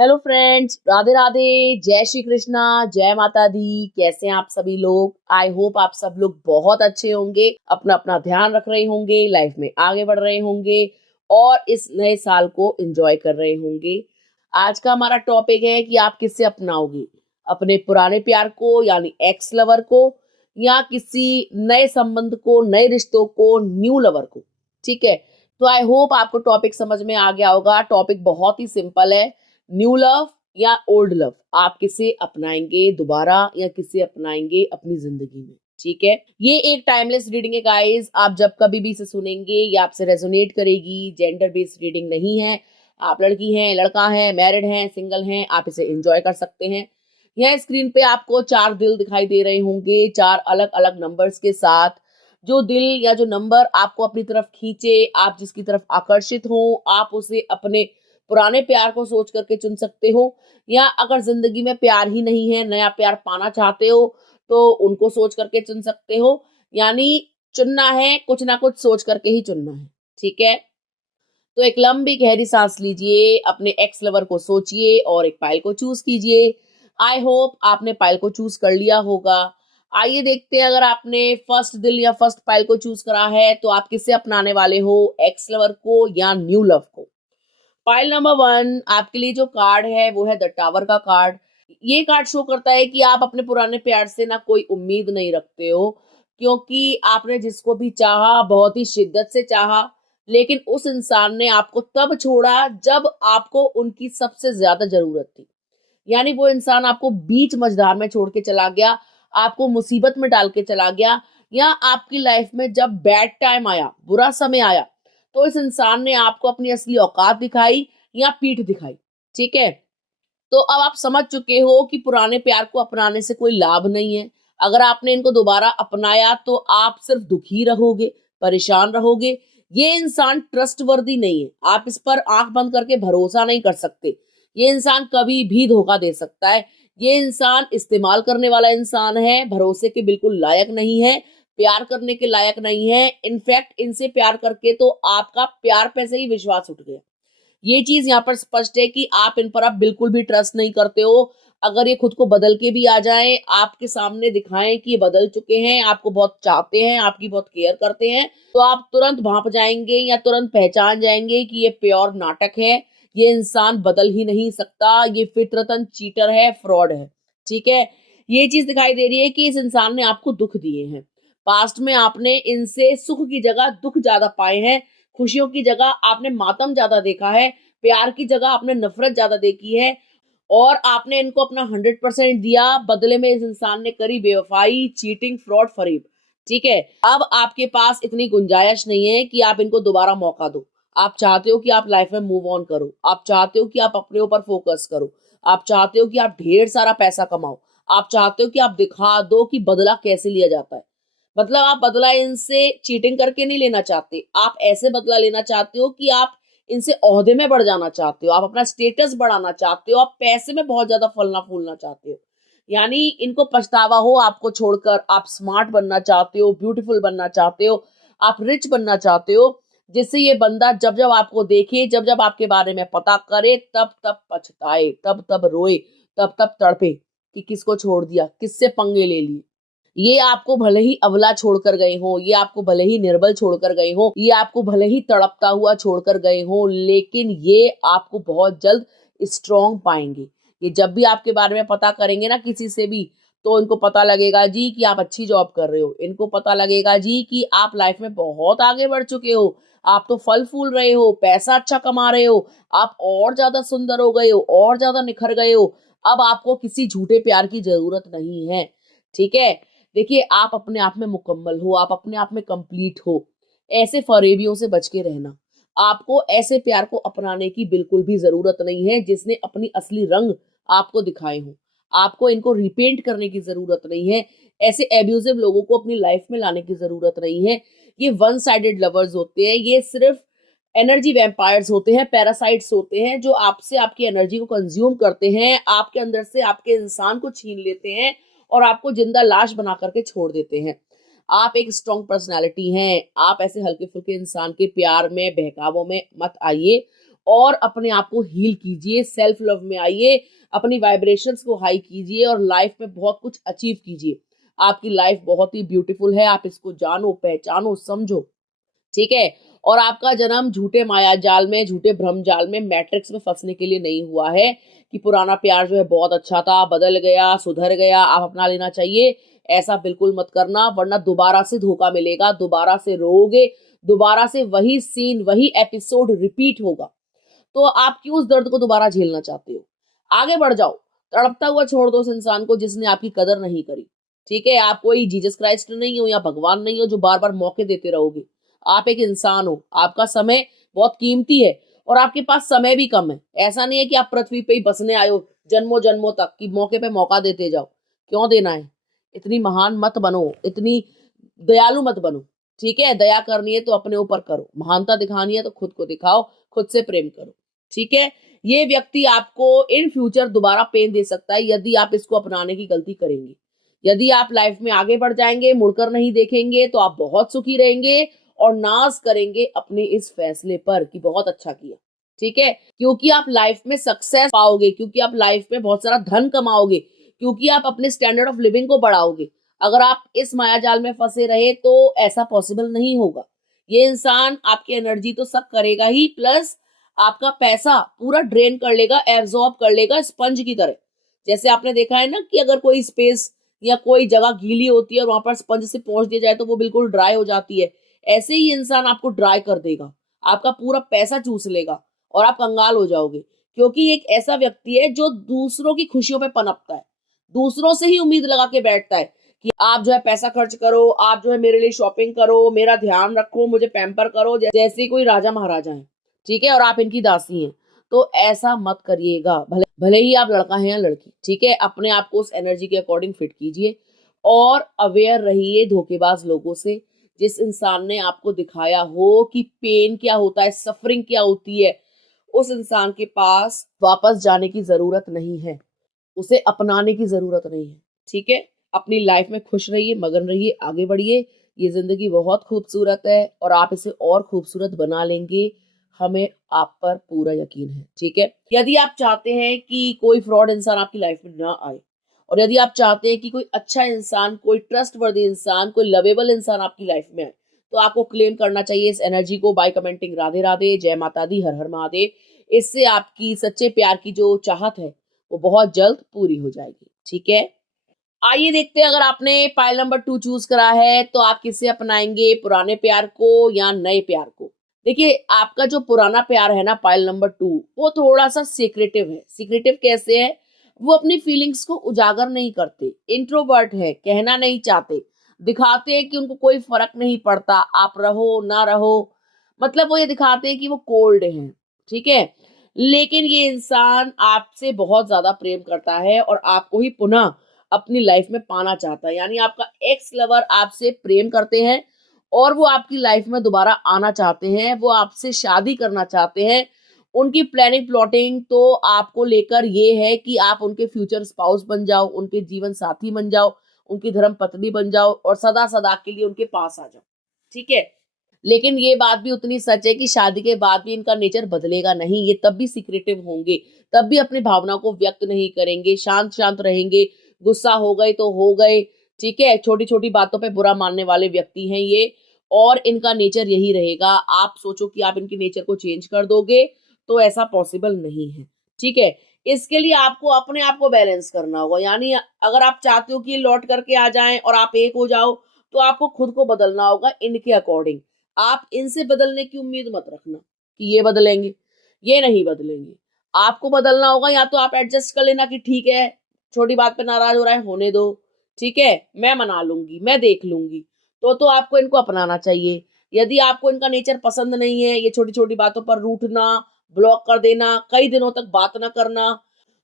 Hello friends, Radhe Radhe. जय श्री कृष्णा, जय माता दी। कैसे हैं आप सभी लोग? आई होप आप सब लोग बहुत अच्छे होंगे, अपना अपना ध्यान रख रहे होंगे, लाइफ में आगे बढ़ रहे होंगे और इस नए साल को एंजॉय कर रहे होंगे। आज का हमारा टॉपिक है कि आप किससे अपनाओगे, अपने पुराने प्यार को यानी एक्स लवर को, या किसी नए संबंध को, नए रिश्तों को, न्यू लवर को। ठीक है, तो आई होप आपको टॉपिक समझ में आ गया होगा। टॉपिक बहुत ही सिंपल है, न्यू लव या ओल्ड लव। आप किसे अपनाएंगे दोबारा या किसे अपनाएंगे अपनी जिंदगी में। ठीक है, ये एक टाइमलेस रीडिंग है गाइस। आप जब कभी भी इसे सुनेंगे ये आपसे रेजोनेट करेगी। जेंडर बेस्ड रीडिंग नहीं है। आप लड़की हैं, लड़का है, मैरिड हैं, सिंगल हैं, आप इसे एंजॉय कर सकते हैं। यह स्क्रीन पे आपको 4 दिल दिखाई दे रहे होंगे, 4 अलग अलग नंबर्स के साथ। जो दिल या जो नंबर आपको अपनी तरफ खींचे, आप जिसकी तरफ आकर्षित हो, आप उसे अपने पुराने प्यार को सोच करके चुन सकते हो। या अगर जिंदगी में प्यार ही नहीं है, नया प्यार पाना चाहते हो, तो उनको सोच करके चुन सकते हो। यानी चुनना है, कुछ ना कुछ सोच करके ही चुनना है। ठीक है, तो एक लंबी गहरी सांस लीजिए, अपने एक्स लवर को सोचिए और एक पाइल को चूज कीजिए। आई होप आपने पाइल को चूज कर लिया होगा। आइए देखते हैं, अगर आपने फर्स्ट दिल या फर्स्ट पाइल को चूज करा है तो आप किसे अपनाने वाले हो, एक्स लवर को या न्यू लव को। फाइल नंबर 1 आपके लिए जो कार्ड है वो है द टावर का कार्ड। ये कार्ड शो करता है कि आप अपने पुराने प्यार से ना कोई उम्मीद नहीं रखते हो, क्योंकि आपने जिसको भी चाहा बहुत ही शिद्दत से चाहा, लेकिन उस इंसान ने आपको तब छोड़ा जब आपको उनकी सबसे ज्यादा जरूरत थी। यानी वो इंसान आपको बीच मझधार में छोड़ के चला गया, आपको मुसीबत में डाल के चला गया, या आपकी लाइफ में जब बैड टाइम आया, बुरा समय आया, तो इस इंसान ने आपको अपनी असली औकात दिखाई या पीठ दिखाई। ठीक है, तो अब आप समझ चुके हो कि पुराने प्यार को अपनाने से कोई लाभ नहीं है। अगर आपने इनको दोबारा अपनाया तो आप सिर्फ दुखी रहोगे, परेशान रहोगे। ये इंसान ट्रस्टवर्दी नहीं है, आप इस पर आंख बंद करके भरोसा नहीं कर सकते। ये इंसान कभी भी धोखा दे सकता है। ये इंसान इस्तेमाल करने वाला इंसान है, भरोसे के बिल्कुल लायक नहीं है, प्यार करने के लायक नहीं है। इनफैक्ट इनसे प्यार करके तो आपका प्यार पे से ही विश्वास उठ गया। ये चीज यहाँ पर स्पष्ट है कि आप इन पर आप बिल्कुल भी ट्रस्ट नहीं करते हो। अगर ये खुद को बदल के भी आ जाएं, आपके सामने दिखाएं कि ये बदल चुके हैं, आपको बहुत चाहते हैं, आपकी बहुत केयर करते हैं, तो आप तुरंत भांप जाएंगे या तुरंत पहचान जाएंगे कि ये प्योर नाटक है। ये इंसान बदल ही नहीं सकता, ये फितरतन चीटर है, फ्रॉड है। ठीक है, ये चीज दिखाई दे रही है कि इस इंसान ने आपको दुख दिए हैं। पास्ट में आपने इनसे सुख की जगह दुख ज्यादा पाए हैं, खुशियों की जगह आपने मातम ज्यादा देखा है, प्यार की जगह आपने नफरत ज्यादा देखी है, और आपने इनको अपना 100% दिया, बदले में इस इंसान ने करी बेवफाई, चीटिंग, फ्रॉड, फरेब। ठीक है, अब आपके पास इतनी गुंजाइश नहीं है कि आप इनको दोबारा मौका दो। आप चाहते हो कि आप लाइफ में मूव ऑन करो, आप चाहते हो कि आप अपने ऊपर फोकस करो, आप चाहते हो कि आप ढेर सारा पैसा कमाओ, आप चाहते हो कि आप दिखा दो कि बदला कैसे लिया जाता है। मतलब आप बदला इनसे चीटिंग करके नहीं लेना चाहते, आप ऐसे बदला लेना चाहते हो कि आप इनसे ओहदे में बढ़ जाना चाहते हो, आप अपना स्टेटस बढ़ाना चाहते हो, आप पैसे में बहुत ज्यादा फलना फूलना चाहते हो। यानी इनको पछतावा हो आपको छोड़कर, आप स्मार्ट बनना चाहते हो, ब्यूटीफुल बनना चाहते हो, आप रिच बनना चाहते हो, जिससे ये बंदा जब जब आपको देखे, जब जब आपके बारे में पता करे, तब तब पछताए, तब तब रोए, तब तब तड़पे कि किसको छोड़ दिया, किससे पंगे ले लिए। ये आपको भले ही अबला छोड़कर गए हो, ये आपको भले ही निर्बल छोड़कर गए हो, ये आपको भले ही तड़पता हुआ छोड़कर गए हो, लेकिन ये आपको बहुत जल्द स्ट्रॉन्ग पाएंगे। ये जब भी आपके बारे में पता करेंगे ना किसी से भी, तो इनको पता लगेगा जी कि आप अच्छी जॉब कर रहे हो, इनको पता लगेगा जी कि आप लाइफ में बहुत आगे बढ़ चुके हो, आप तो फल फूल रहे हो, पैसा अच्छा कमा रहे हो, आप और ज्यादा सुंदर हो गए हो, और ज्यादा निखर गए हो। अब आपको किसी झूठे प्यार की जरूरत नहीं है। ठीक है, देखिए आप अपने आप में मुकम्मल हो, आप अपने आप में कंप्लीट हो। ऐसे फरेबियों से बच के रहना। आपको ऐसे प्यार को अपनाने की बिल्कुल भी जरूरत नहीं है जिसने अपनी असली रंग आपको दिखाए हो। आपको इनको रिपेंट करने की जरूरत नहीं है। ऐसे एब्यूजिव लोगों को अपनी लाइफ में लाने की जरूरत नहीं है। ये वन साइडेड लवर्स होते हैं, ये सिर्फ एनर्जी वैम्पायर्स होते हैं, पैरासाइट्स होते हैं, जो आपसे आपकी एनर्जी को कंज्यूम करते हैं, आपके अंदर से आपके इंसान को छीन लेते हैं और आपको जिंदा लाश बना करके छोड़ देते हैं। आप एक स्ट्रॉन्ग पर्सनालिटी हैं, आप ऐसे हल्के फुल्के इंसान के प्यार में, बहकावों में मत आइए। और अपने आप को हील कीजिए, सेल्फ लव में आइए, अपनी वाइब्रेशंस को हाई कीजिए और लाइफ में बहुत कुछ अचीव कीजिए। आपकी लाइफ बहुत ही ब्यूटीफुल है, आप इसको जानो, पहचानो, समझो, ठीक है। और आपका जन्म झूठे माया जाल में, झूठे भ्रम जाल में, मैट्रिक्स में फंसने के लिए नहीं हुआ है कि पुराना प्यार जो है बहुत अच्छा था, बदल गया, सुधर गया, आप अपना लेना चाहिए। ऐसा बिल्कुल मत करना, वरना दोबारा से धोखा मिलेगा, दोबारा से रोओगे, दोबारा से वही सीन, वही एपिसोड रिपीट होगा। तो आप क्यों उस दर्द को दोबारा झेलना चाहते हो? आगे बढ़ जाओ, तड़पता हुआ छोड़ दो उस इंसान को जिसने आपकी कदर नहीं करी, ठीक है। आप कोई जीसस क्राइस्ट नहीं हो या भगवान नहीं हो जो बार बार मौके देते रहोगे। आप एक इंसान हो, आपका समय बहुत कीमती है और आपके पास समय भी कम है। ऐसा नहीं है कि आप पृथ्वी पे ही बसने आए हो जन्मों जन्मों तक, कि मौके पे मौका देते जाओ। क्यों देना है? इतनी महान मत बनो, इतनी दयालु मत बनो, ठीक है। दया करनी है तो अपने ऊपर करो, महानता दिखानी है तो खुद को दिखाओ, खुद से प्रेम करो, ठीक है। ये व्यक्ति आपको इन फ्यूचर दोबारा पेन दे सकता है यदि आप इसको अपनाने की गलती करेंगे। यदि आप लाइफ में आगे बढ़ जाएंगे, मुड़कर नहीं देखेंगे, तो आप बहुत सुखी रहेंगे और नाज करेंगे अपने इस फैसले पर कि बहुत अच्छा किया, ठीक है। क्योंकि आप लाइफ में सक्सेस पाओगे, क्योंकि आप लाइफ में बहुत सारा धन कमाओगे, क्योंकि आप अपने स्टैंडर्ड ऑफ लिविंग को बढ़ाओगे। अगर आप इस माया जाल में फंसे रहे तो ऐसा पॉसिबल नहीं होगा। ये इंसान आपकी एनर्जी तो सक करेगा ही, प्लस आपका पैसा पूरा ड्रेन कर लेगा, एब्जॉर्ब कर लेगा स्पंज की तरह। जैसे आपने देखा है ना कि अगर कोई स्पेस या कोई जगह गीली होती है और वहां पर स्पंज से पहुंच दिया जाए तो वो बिल्कुल ड्राई हो जाती है, ऐसे ही इंसान आपको ड्राई कर देगा, आपका पूरा पैसा चूस लेगा और आप कंगाल हो जाओगे। क्योंकि एक ऐसा व्यक्ति है जो दूसरों की खुशियों पे पनपता है, दूसरों से ही उम्मीद लगा के बैठता है कि आप जो है पैसा खर्च करो, आप जो है मेरे लिए शॉपिंग करो, मेरा ध्यान रखो, मुझे पैम्पर करो, जैसे कोई राजा महाराजा है, ठीक है, और आप इनकी दासी हैं। तो ऐसा मत करिएगा, भले भले ही आप लड़का हैं या लड़की, ठीक है। अपने आप को उस एनर्जी के अकॉर्डिंग फिट कीजिए और अवेयर रहिए धोखेबाज लोगों से। जिस इंसान ने आपको दिखाया हो कि पेन क्या होता है, सफरिंग क्या होती है, उस इंसान के पास वापस जाने की जरूरत नहीं है, उसे अपनाने की जरूरत नहीं है, ठीक है। अपनी लाइफ में खुश रहिए, मगन रहिए, आगे बढ़िए। ये जिंदगी बहुत खूबसूरत है और आप इसे और खूबसूरत बना लेंगे, हमें आप पर पूरा यकीन है, ठीक है। यदि आप चाहते हैं कि कोई फ्रॉड इंसान आपकी लाइफ में ना आए और यदि आप चाहते हैं कि कोई अच्छा इंसान, कोई ट्रस्टवर्दी इंसान, कोई लवेबल इंसान आपकी लाइफ में आए, तो आपको क्लेम करना चाहिए इस एनर्जी को बाय कमेंटिंग राधे राधे, जय माता दी, हर हर महादेव। इससे आपकी सच्चे प्यार की जो चाहत है वो बहुत जल्द पूरी हो जाएगी, ठीक है। आइए देखते हैं, अगर आपने पाइल नंबर 2 चूज करा है तो आप किसे अपनाएंगे, पुराने प्यार को या नए प्यार को। देखिए, आपका जो पुराना प्यार है ना, पाइल नंबर 2, वो थोड़ा सा सीक्रेटिव है। सीक्रेटिव कैसे है? वो अपनी फीलिंग्स को उजागर नहीं करते, इंट्रोवर्ट है, कहना नहीं चाहते, दिखाते हैं कि उनको कोई फर्क नहीं पड़ता, आप रहो ना रहो, मतलब वो ये दिखाते हैं कि वो कोल्ड हैं, ठीक है। लेकिन ये इंसान आपसे बहुत ज्यादा प्रेम करता है और आपको ही पुनः अपनी लाइफ में पाना चाहता है। यानी आपका एक्स लवर आपसे प्रेम करते हैं और वो आपकी लाइफ में दोबारा आना चाहते हैं, वो आपसे शादी करना चाहते हैं। उनकी प्लानिंग प्लॉटिंग तो आपको लेकर ये है कि आप उनके फ्यूचर स्पाउस बन जाओ, उनके जीवन साथी बन जाओ, उनकी धर्म पत्नी बन जाओ और सदा सदा के लिए उनके पास आ जाओ, ठीक है। लेकिन ये बात भी उतनी सच है कि शादी के बाद भी इनका नेचर बदलेगा नहीं, ये तब भी सीक्रेटिव होंगे, तब भी अपनी भावनाओं को व्यक्त नहीं करेंगे, शांत शांत रहेंगे, गुस्सा हो गए तो हो गए, ठीक है। छोटी छोटी बातों पे बुरा मानने वाले व्यक्ति हैं ये, और इनका नेचर यही रहेगा। आप सोचो कि आप इनके नेचर को चेंज कर दोगे तो ऐसा पॉसिबल नहीं है, ठीक है। इसके लिए आपको अपने आप को बैलेंस करना होगा। यानी अगर आप चाहते हो कि ये लौट करके आ जाएं और आप एक हो जाओ, तो आपको खुद को बदलना होगा इनके अकॉर्डिंग। आप इनसे बदलने की उम्मीद मत रखना कि ये बदलेंगे, ये नहीं बदलेंगे। आपको बदलना होगा, या तो आप एडजस्ट कर लेना कि ठीक है, छोटी बात पे नाराज हो रहा है, होने दो, ठीक है, मैं मना लूंगी, मैं देख लूंगी। तो आपको इनको अपनाना चाहिए। यदि आपको इनका नेचर पसंद नहीं है, ये छोटी छोटी बातों पर रूठना, ब्लॉक कर देना, कई दिनों तक बात ना करना,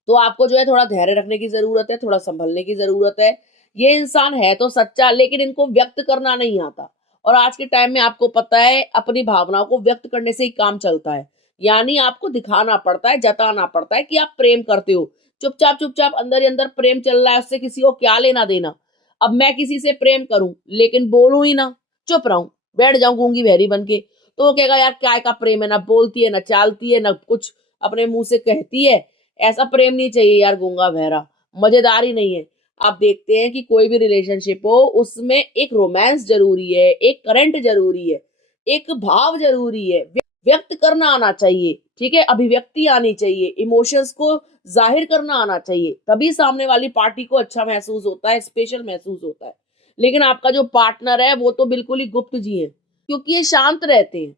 तो आपको जो है थोड़ा धैर्य रखने की जरूरत है, थोड़ा संभलने की जरूरत है। ये इंसान है तो सच्चा, लेकिन इनको व्यक्त करना नहीं आता। और आज के टाइम में आपको पता है, अपनी भावनाओं को व्यक्त करने से ही काम चलता है। यानी आपको दिखाना पड़ता है, जताना पड़ता है कि आप प्रेम करते हो। चुपचाप चुपचाप अंदर ही अंदर प्रेम चल रहा है, उससे किसी को क्या लेना देना। अब मैं किसी से प्रेम करूं लेकिन बोलूं ही ना, चुप रहूं, बैठ जाऊं गूंगी बहरी बन के, तो वो कहेगा यार क्या का प्रेम है, ना बोलती है, ना चालती है, ना कुछ अपने मुंह से कहती है। ऐसा प्रेम नहीं चाहिए यार, गूंगा बहरा, मजेदार ही नहीं है। आप देखते हैं कि कोई भी रिलेशनशिप हो, उसमें एक रोमांस जरूरी है, एक करंट जरूरी है, एक भाव जरूरी है, व्यक्त करना आना चाहिए, ठीक है, अभिव्यक्ति आनी चाहिए, इमोशंस को जाहिर करना आना चाहिए, तभी सामने वाली पार्टी को अच्छा महसूस होता है, स्पेशल महसूस होता है। लेकिन आपका जो पार्टनर है वो तो बिल्कुल ही गुप्त जी है, क्योंकि ये शांत रहते हैं,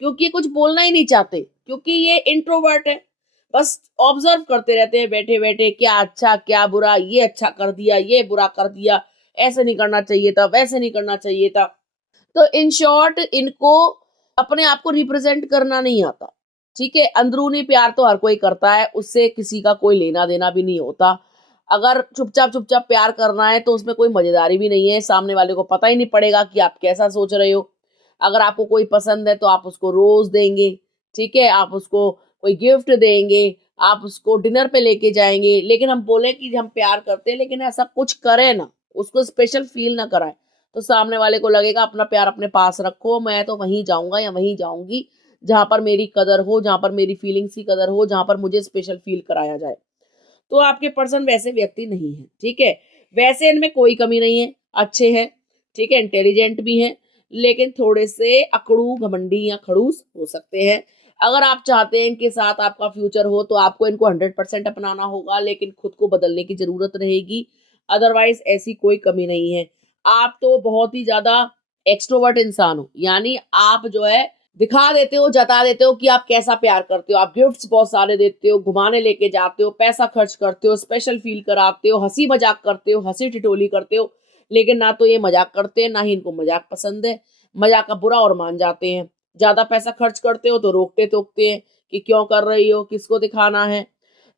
क्योंकि ये कुछ बोलना ही नहीं चाहते, क्योंकि ये इंट्रोवर्ट है, बस ऑब्जर्व करते रहते हैं बैठे बैठे, क्या अच्छा क्या बुरा, ये अच्छा कर दिया, ये बुरा कर दिया, ऐसे नहीं करना चाहिए था, वैसे नहीं करना चाहिए था। तो इन शॉर्ट इनको अपने आप को रिप्रेजेंट करना नहीं आता, ठीक है। अंदरूनी प्यार तो हर कोई करता है, उससे किसी का कोई लेना देना भी नहीं होता। अगर चुपचाप चुपचाप प्यार करना है तो उसमें कोई मजेदारी भी नहीं है, सामने वाले को पता ही नहीं पड़ेगा कि आप कैसा सोच रहे हो। अगर आपको कोई पसंद है तो आप उसको रोज देंगे, ठीक है, आप उसको कोई गिफ्ट देंगे, आप उसको डिनर पे लेके जाएंगे, लेकिन हम बोले कि हम प्यार करते हैं लेकिन ऐसा कुछ करें ना, उसको स्पेशल फील ना कराए, तो सामने वाले को लगेगा अपना प्यार अपने पास रखो, मैं तो वहीं जाऊंगा या वहीं जाऊंगी जहां पर मेरी कदर हो, जहां पर मेरी फीलिंग्स की कदर हो, जहां पर मुझे स्पेशल फील कराया जाए। तो आपके पर्सन वैसे व्यक्ति नहीं है, ठीक है। वैसे इनमें कोई कमी नहीं है, अच्छे हैं, ठीक है, इंटेलिजेंट भी हैं, लेकिन थोड़े से अकड़ू, घमंडी या खड़ूस हो सकते हैं। अगर आप चाहते हैं इनके साथ आपका फ्यूचर हो तो आपको इनको 100% अपनाना होगा, लेकिन खुद को बदलने की जरूरत रहेगी, अदरवाइज ऐसी कोई कमी नहीं है। आप तो बहुत ही ज्यादा एक्सट्रोवर्ट इंसान हो, यानी आप जो है दिखा देते हो, जता देते हो कि आप कैसा प्यार करते हो, आप गिफ्ट्स बहुत सारे देते हो, घुमाने लेके जाते हो, पैसा खर्च करते हो, स्पेशल फील कराते हो, हंसी मजाक करते हो, हंसी टिटोली करते हो। लेकिन ना तो ये मजाक करते हैं, ना ही इनको मजाक पसंद है, मजाक का बुरा और मान जाते हैं। ज्यादा पैसा खर्च करते हो तो रोकते टोकते हैं कि क्यों कर रही हो, किसको दिखाना है।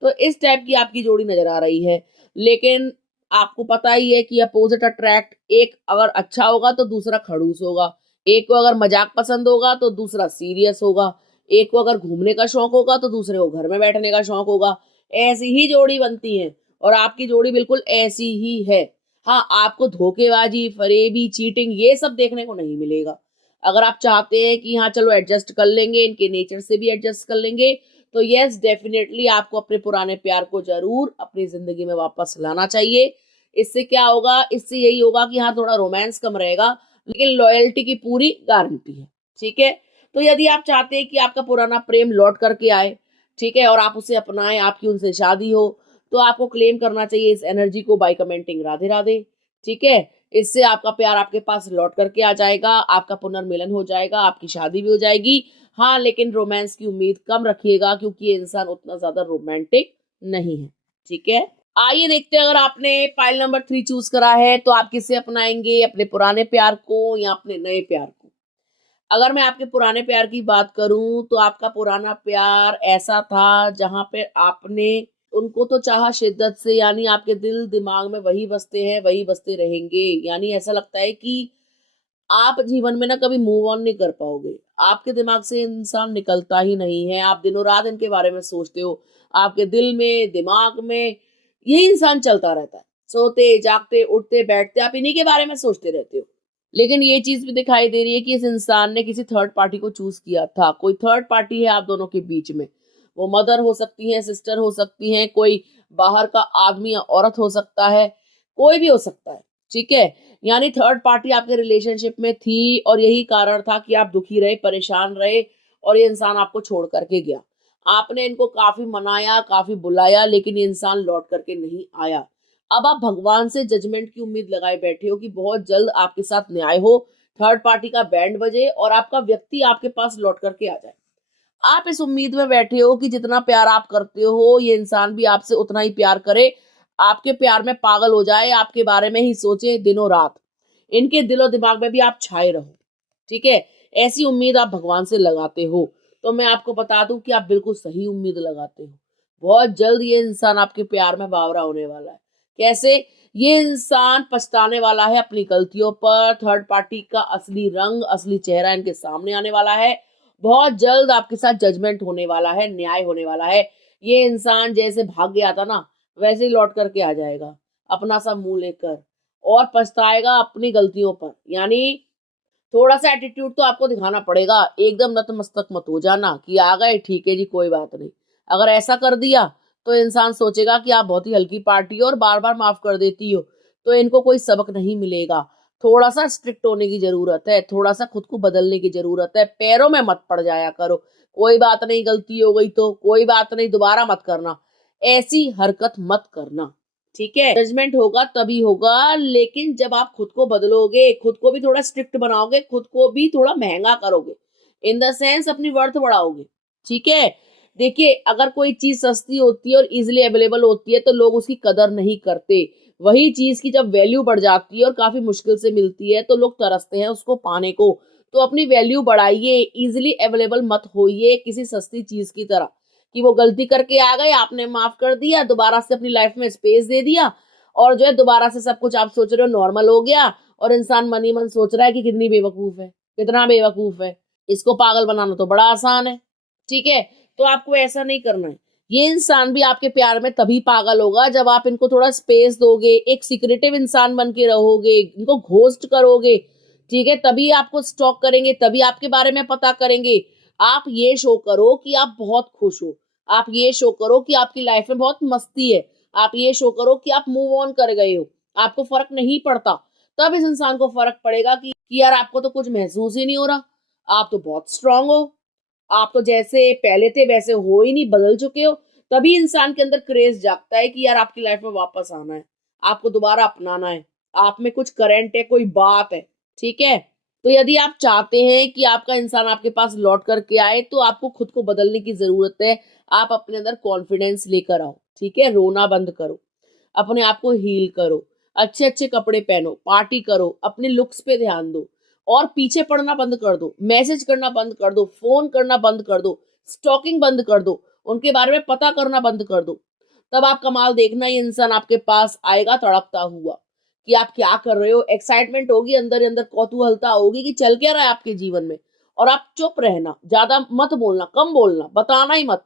तो इस टाइप की आपकी जोड़ी नजर आ रही है। लेकिन आपको पता ही है कि अपोजिट अट्रैक्ट, एक अगर अच्छा होगा तो दूसरा खड़ूस होगा, एक को अगर मजाक पसंद होगा तो दूसरा सीरियस होगा, एक को अगर घूमने का शौक होगा तो दूसरे को घर में बैठने का शौक होगा। ऐसी ही जोड़ी बनती है, और आपकी जोड़ी बिल्कुल ऐसी ही है। हाँ, आपको धोखेबाजी, फरेबी, चीटिंग ये सब देखने को नहीं मिलेगा। अगर आप चाहते हैं कि हाँ चलो एडजस्ट कर लेंगे, इनके नेचर से भी एडजस्ट कर लेंगे, तो यस डेफिनेटली आपको अपने पुराने प्यार को जरूर अपनी जिंदगी में वापस लाना चाहिए। इससे क्या होगा, इससे यही होगा कि हाँ थोड़ा रोमांस कम रहेगा, लेकिन लॉयल्टी की पूरी गारंटी है, ठीक है। तो यदि आप चाहते हैं कि आपका पुराना प्रेम लौट करके आए, ठीक है, और आप उसे अपनाएं, आपकी उनसे शादी हो, तो आपको क्लेम करना चाहिए इस एनर्जी को बाय कमेंटिंग राधे राधे, ठीक है। इससे आपका प्यार आपके पास लौट करके आ जाएगा, आपका पुनर्मिलन हो जाएगा, आपकी शादी भी हो जाएगी। हाँ, लेकिन रोमांस की उम्मीद कम रखिएगा, क्योंकि ये इंसान उतना ज्यादा रोमांटिक नहीं है, ठीक है। आइए देखते हैं, अगर आपने पाइल नंबर 3 चूज करा है तो आप किसे अपनाएंगे, अपने पुराने प्यार को या अपने नए प्यार को। अगर मैं आपके पुराने प्यार की बात करूं तो आपका पुराना प्यार ऐसा था जहां पे आपने उनको तो चाहा शिद्दत से, यानी आपके दिल दिमाग में वही बसते हैं, वही बसते रहेंगे, यानी ऐसा लगता है कि आप जीवन में ना कभी मूव ऑन नहीं कर पाओगे, आपके दिमाग से इंसान निकलता ही नहीं है, आप दिनों रात इनके बारे में सोचते हो, आपके दिल में दिमाग में यही इंसान चलता रहता है, सोते जागते उठते बैठते आप इन्हीं के बारे में सोचते रहते हो। लेकिन ये चीज भी दिखाई दे रही है कि इस इंसान ने किसी थर्ड पार्टी को चूज किया था, कोई थर्ड पार्टी है आप दोनों के बीच में। वो मदर हो सकती है, सिस्टर हो सकती है, कोई बाहर का आदमी या औरत हो सकता है, कोई भी हो सकता है, ठीक है। यानी थर्ड पार्टी आपके रिलेशनशिप में थी और यही कारण था कि आप दुखी रहे, परेशान रहे, और ये इंसान आपको छोड़ करके गया। आपने इनको काफी मनाया, काफी बुलाया, लेकिन ये इंसान लौट करके नहीं आया। अब आप भगवान से जजमेंट की उम्मीद लगाए बैठे हो कि बहुत जल्द आपके साथ न्याय हो, थर्ड पार्टी का बैंड बजे और आपका व्यक्ति आपके पास लौट करके आ जाए। आप इस उम्मीद में बैठे हो कि जितना प्यार आप करते हो ये इंसान भी आपसे उतना ही प्यार करे, आपके प्यार में पागल हो जाए, आपके बारे में ही सोचे दिनों रात, इनके दिलो दिमाग में भी आप छाए रहो, ठीक है। ऐसी उम्मीद आप भगवान से लगाते हो। तो मैं आपको बता दूं कि आप बिल्कुल सही उम्मीद लगाते हो। बहुत जल्द ये इंसान आपके प्यार में बावरा होने वाला है। कैसे? ये इंसान पछताने वाला है अपनी गलतियों पर, थर्ड पार्टी का असली रंग, असली चेहरा इनके सामने आने वाला है। बहुत जल्द आपके साथ जजमेंट होने वाला है, न्याय होने वाला है। ये इंसान जैसे भाग गया था ना, वैसे ही लौट करके आ जाएगा अपना सा मुंह लेकर, और पछताएगा अपनी गलतियों पर। यानी थोड़ा सा एटीट्यूड तो आपको दिखाना पड़ेगा, एकदम नतमस्तक मत हो जाना कि आ गए ठीक है जी कोई बात नहीं। अगर ऐसा कर दिया तो इंसान सोचेगा कि आप बहुत ही हल्की पार्टी हो और बार-बार माफ कर देती हो, तो इनको कोई सबक नहीं मिलेगा। थोड़ा-सा स्ट्रिक्ट होने की ज़रूरत है, थोड़ा-सा खुद को बदलने की ज़रूरत है, पैरों में मत पड़ जाया करो। कोई बात नहीं गलती हो गई तो, कोई बात नहीं दोबारा मत करना, ऐसी हरकत मत करना। ठीक है, जजमेंट होगा तभी होगा, लेकिन जब आप खुद को बदलोगे, खुद को भी थोड़ा स्ट्रिक्ट बनाओगे, खुद को भी थोड़ा महंगा करोगे, इन द सेंस अपनी वर्थ बढ़ाओगे। ठीक है, देखिए अगर कोई चीज सस्ती होती है और इजिली अवेलेबल होती है तो लोग उसकी कदर नहीं करते। वही चीज की जब वैल्यू बढ़ जाती है और काफी मुश्किल से मिलती है तो लोग तरसते हैं उसको पाने को। तो अपनी वैल्यू बढ़ाइए, इजिली अवेलेबल मत होइए किसी सस्ती चीज की तरह कि वो गलती करके आ गए, आपने माफ कर दिया, दोबारा से अपनी लाइफ में स्पेस दे दिया और जो है दोबारा से सब कुछ आप सोच रहे हो नॉर्मल हो गया और इंसान मन ही मन सोच रहा है कि कितनी बेवकूफ है, कितना बेवकूफ है, इसको पागल बनाना तो बड़ा आसान है। ठीक है, तो आपको ऐसा नहीं करना है। ये इंसान भी आपके प्यार में तभी पागल होगा जब आप इनको थोड़ा स्पेस दोगे, एक सीक्रेटिव इंसान बन के रहोगे, इनको घोस्ट करोगे। ठीक है, तभी आपको स्टॉक करेंगे, तभी आपके बारे में पता करेंगे। आप ये शो करो कि आप बहुत खुश हो, आप ये शो करो कि आपकी लाइफ में बहुत मस्ती है, आप ये शो करो कि आप मूव ऑन कर गए हो, आपको फर्क नहीं पड़ता। तब इस इंसान को फर्क पड़ेगा कि यार आपको तो कुछ महसूस ही नहीं हो रहा, आप तो बहुत स्ट्रांग हो, आप तो जैसे पहले थे वैसे हो ही नहीं, बदल चुके हो। तभी इंसान के अंदर क्रेज जागता है कि यार आपकी लाइफ में वापस आना है, आपको दोबारा अपनाना है, आप में कुछ करंट है, कोई बात है। ठीक है, तो यदि आप चाहते हैं कि आपका इंसान आपके पास लौट करके आए तो आपको खुद को बदलने की जरूरत है। आप अपने अंदर कॉन्फिडेंस लेकर आओ। ठीक है, रोना बंद करो, अपने आप को हील करो, अच्छे अच्छे कपड़े पहनो, पार्टी करो, अपने लुक्स पे ध्यान दो और पीछे पड़ना बंद कर दो, मैसेज करना बंद कर दो, फोन करना बंद कर दो, स्टॉकिंग बंद कर दो, उनके बारे में पता करना बंद कर दो। तब आप कमाल देखना, ये इंसान आपके पास आएगा तड़पता हुआ कि आप क्या कर रहे हो, एक्साइटमेंट होगी अंदर ही अंदर, कौतूहलता होगी कि चल क्या रहा है आपके जीवन में। और आप चुप रहना, ज्यादा मत बोलना, कम बोलना, बताना ही मत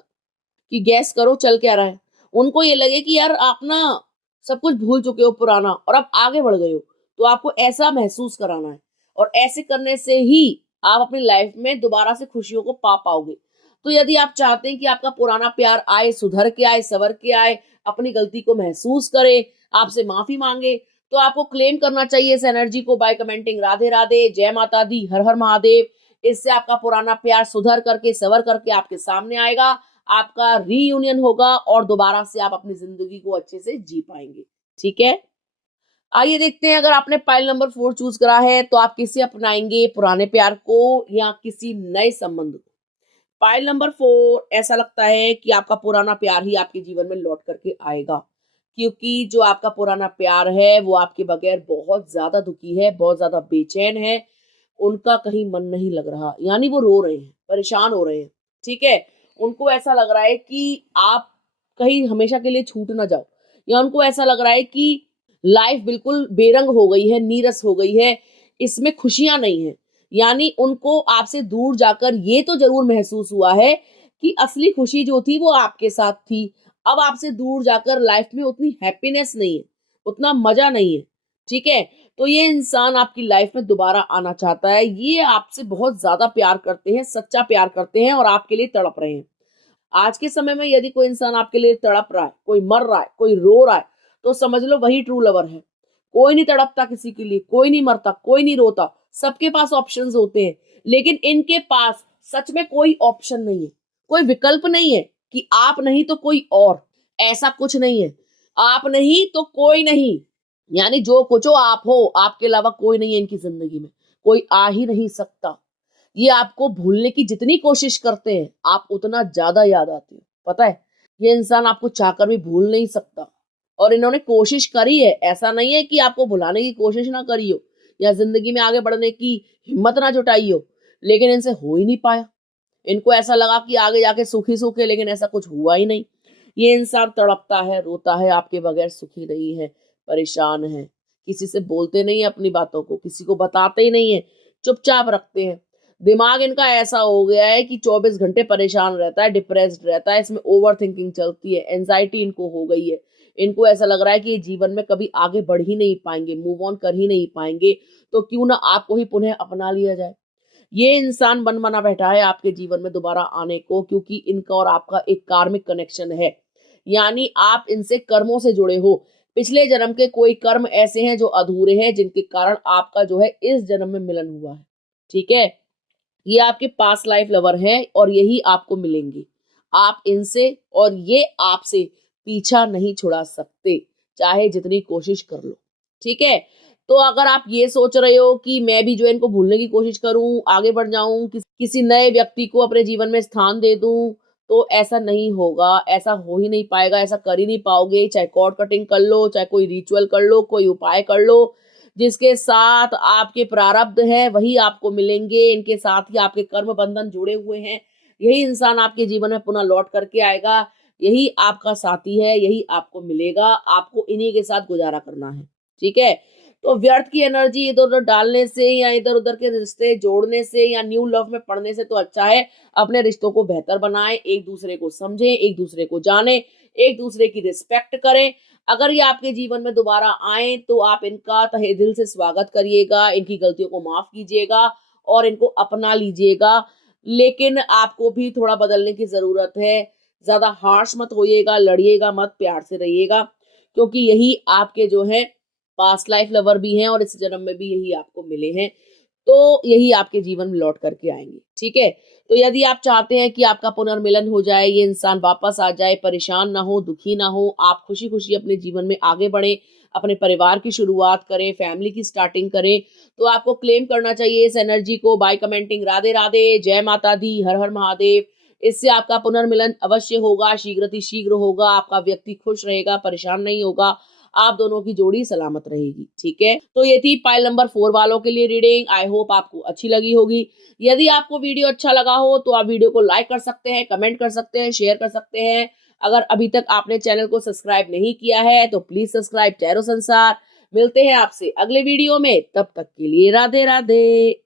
कि गैस करो चल क्या रहा है। उनको ये लगे कि यार आप ना सब कुछ भूल चुके हो पुराना और आप आगे बढ़ गए हो, तो आपको ऐसा महसूस कराना है और ऐसे करने से ही आप अपनी लाइफ में दोबारा से खुशियों को पा पाओगे। तो यदि आप चाहते हैं कि आपका पुराना प्यार आए, सुधर के आए, सवर के आए, अपनी गलती को महसूस करे, आपसे माफी मांगे, तो आपको क्लेम करना चाहिए इस एनर्जी को बाय कमेंटिंग राधे राधे, जय माता दी, हर हर महादेव। इससे आपका पुराना प्यार सुधर करके, सवर करके आपके सामने आएगा, आपका रीयूनियन होगा और दोबारा से आप अपनी जिंदगी को अच्छे से जी पाएंगे। ठीक है, आइए देखते हैं, अगर आपने पाइल नंबर 4 चूज करा है तो आप किसे अपनाएंगे, पुराने प्यार को या किसी नए संबंध को। पाइल नंबर 4, ऐसा लगता है कि आपका पुराना प्यार ही आपके जीवन में लौट करके आएगा, क्योंकि जो आपका पुराना प्यार है वो आपके बगैर बहुत ज्यादा दुखी है, बहुत ज्यादा बेचैन है, उनका कहीं मन नहीं लग रहा, यानी वो रो रहे हैं, परेशान हो रहे हैं। ठीक है, उनको ऐसा लग रहा है कि आप कहीं हमेशा के लिए छूट ना जाओ, या उनको ऐसा लग रहा है कि लाइफ बिल्कुल बेरंग हो गई है, नीरस हो गई है, इसमें खुशियां नहीं है। यानी उनको आपसे दूर जाकर ये तो जरूर महसूस हुआ है कि असली खुशी जो थी वो आपके साथ थी। अब आपसे दूर जाकर लाइफ में उतनी हैप्पीनेस नहीं है, उतना मजा नहीं है। ठीक है, तो ये इंसान आपकी लाइफ में दोबारा आना चाहता है, ये आपसे बहुत ज्यादा प्यार करते हैं, सच्चा प्यार करते हैं और आपके लिए तड़प रहे हैं। आज के समय में यदि कोई इंसान आपके लिए तड़प रहा है, कोई मर रहा है, कोई रो रहा है, तो समझ लो वही ट्रू लवर है। कोई नहीं तड़पता किसी के लिए, कोई नहीं मरता, कोई नहीं रोता, सबके पास ऑप्शंस होते हैं, लेकिन इनके पास सच में कोई ऑप्शन नहीं है, कोई विकल्प नहीं है कि आप नहीं तो कोई और, ऐसा कुछ नहीं है। आप नहीं तो कोई नहीं, यानी जो कुछ हो आप हो, आपके अलावा कोई नहीं है इनकी जिंदगी में, कोई आ ही नहीं सकता। ये आपको भूलने की जितनी कोशिश करते हैं आप उतना ज्यादा याद आते हो। पता है, ये इंसान आपको चाहकर भी भूल नहीं सकता और इन्होंने कोशिश करी है, ऐसा नहीं है कि आपको भुलाने की कोशिश ना करी हो या जिंदगी में आगे बढ़ने की हिम्मत ना जुटाई हो, लेकिन इनसे हो ही नहीं पाया। इनको ऐसा लगा कि आगे जाके सुखी सुख है, लेकिन ऐसा कुछ हुआ ही नहीं। ये इंसान तड़पता है, रोता है, आपके बगैर सुखी नहीं है, परेशान है, किसी से बोलते नहीं है अपनी बातों को, किसी को बताते ही नहीं है, चुपचाप रखते हैं। दिमाग इनका ऐसा हो गया है कि 24 घंटे परेशान रहता है, डिप्रेस्ड रहता है, इसमें ओवर थिंकिंग चलती है, एंजाइटी इनको हो गई है। इनको ऐसा लग रहा है कि ये जीवन में कभी आगे बढ़ ही नहीं पाएंगे, मूव ऑन कर ही नहीं पाएंगे, तो क्यों ना आपको ही पुनः अपना लिया जाए। ये इंसान बन बना बैठा है आपके जीवन में दोबारा आने को, क्योंकि इनका और आपका एक कार्मिक कनेक्शन है, यानी आप इनसे कर्मों से जुड़े हो। पिछले जन्म के कोई कर्म ऐसे हैं जो अधूरे हैं, जिनके कारण आपका जो है इस जन्म में मिलन हुआ है। ठीक है, ये आपके पास्ट लाइफ लवर हैं और यही आपको मिलेंगे। आप इनसे और ये आपसे पीछा नहीं छुड़ा सकते, चाहे जितनी कोशिश कर लो। ठीक है, तो अगर आप ये सोच रहे हो कि मैं भी जो है इनको भूलने की कोशिश करूं, आगे बढ़ जाऊं, किसी नए व्यक्ति को अपने जीवन में स्थान दे दूं, तो ऐसा नहीं होगा, ऐसा हो ही नहीं पाएगा, ऐसा कर ही नहीं पाओगे। चाहे कॉर्ड कटिंग कर लो, चाहे कोई रिचुअल कर लो, कोई उपाय कर लो, जिसके साथ आपके प्रारब्ध है वही आपको मिलेंगे, इनके साथ ही आपके कर्म बंधन जुड़े हुए हैं। यही इंसान आपके जीवन में पुनः लौट करके आएगा, यही आपका साथी है, यही आपको मिलेगा, आपको इन्हीं के साथ गुजारा करना है। ठीक है, तो व्यर्थ की एनर्जी इधर उधर डालने से या इधर उधर के रिश्ते जोड़ने से या न्यू लव में पड़ने से तो अच्छा है अपने रिश्तों को बेहतर बनाएं, एक दूसरे को समझें, एक दूसरे को जाने, एक दूसरे की रिस्पेक्ट करें। अगर ये आपके जीवन में दोबारा आए तो आप इनका तहे दिल से स्वागत करिएगा, इनकी गलतियों को माफ कीजिएगा और इनको अपना लीजिएगा। लेकिन आपको भी थोड़ा बदलने की जरूरत है, ज्यादा हार्श मत होइएगा, लड़िएगा मत, प्यार से रहिएगा, क्योंकि यही आपके जो है पास्ट लाइफ लवर भी हैं और इस जन्म में भी यही आपको मिले हैं, तो यही आपके जीवन में लौट करके आएंगे। ठीक है, तो यदि आप चाहते हैं कि आपका पुनर्मिलन हो जाए, ये इंसान वापस आ जाए, परेशान ना हो, दुखी ना हो, आप खुशी खुशी अपने जीवन में आगे बढ़े, अपने परिवार की शुरुआत करें, फैमिली की स्टार्टिंग करें, तो आपको क्लेम करना चाहिए इस एनर्जी को बाय कमेंटिंग राधे राधे, जय माता दी, हर हर महादेव। इससे आपका पुनर्मिलन अवश्य होगा, शीघ्र होगा, आपका व्यक्ति खुश रहेगा, परेशान नहीं होगा, आप दोनों की जोड़ी सलामत रहेगी। ठीक है, तो ये थी पाइल नंबर 4 वालों के लिए रीडिंग। आई होप आपको अच्छी लगी होगी। यदि आपको वीडियो अच्छा लगा हो तो आप वीडियो को लाइक कर सकते हैं, कमेंट कर सकते हैं, शेयर कर सकते हैं। अगर अभी तक आपने चैनल को सब्सक्राइब नहीं किया है तो प्लीज सब्सक्राइब टैरो संसार। मिलते हैं आपसे अगले वीडियो में, तब तक के लिए राधे राधे।